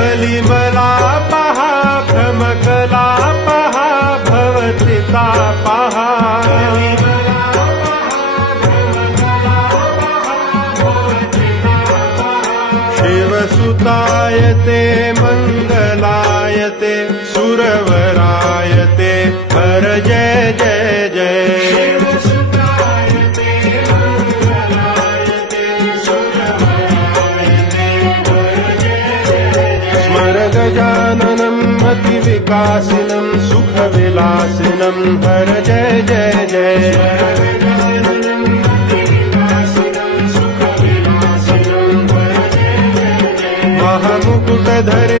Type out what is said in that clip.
कलिमला पहा भ्रमकला पहा भवत्रिता पहा शिवसुतायते मंगलायते सुरवरायते हर जय जय जय गजाननम् अतिविकासिनम् सुखविलासिनम् हर जय जय जय महामुकुटधरे